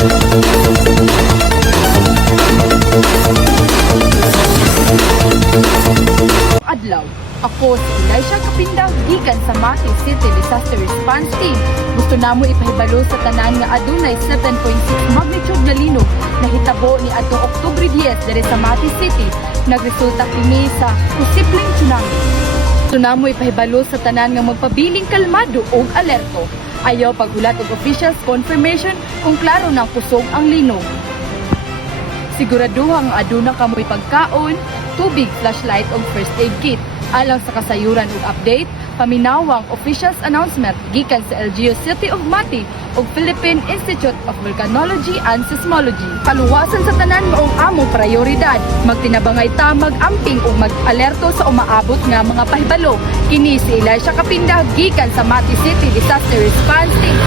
Adlaw. Ako si Elisha Kapindag, gikan sa Mati City Disaster Response Team. Gusto namo ipahibalo sa tanan nga adunay 7.6 magnitude nga linog na hitabo ni adtong Oktubre 10 diri sa Mati City. Nagresulta kini sa posibleng tsunami. Gusto namo ipahibalo sa tanan nga magpabiling kalmado ug alerto. Ayaw paghulat og officials confirmation kung klaro nang kusog ang linog. Siguraduhang aduna kamoy pagkaon, tubig, flashlight ug first aid kit. Alang sa kasayuran ug update, paminawang officials announcement gikan sa LGU City of Mati ug Philippine Institute of Volcanology and Seismology. Paluwasan sa tanan maong among prioridad. Magtinabangay ta mag-amping ug mag-alerto sa umaabot nga mga pahibalo. Kini si Elisha Kapindag gikan sa Mati City Disaster Response Team.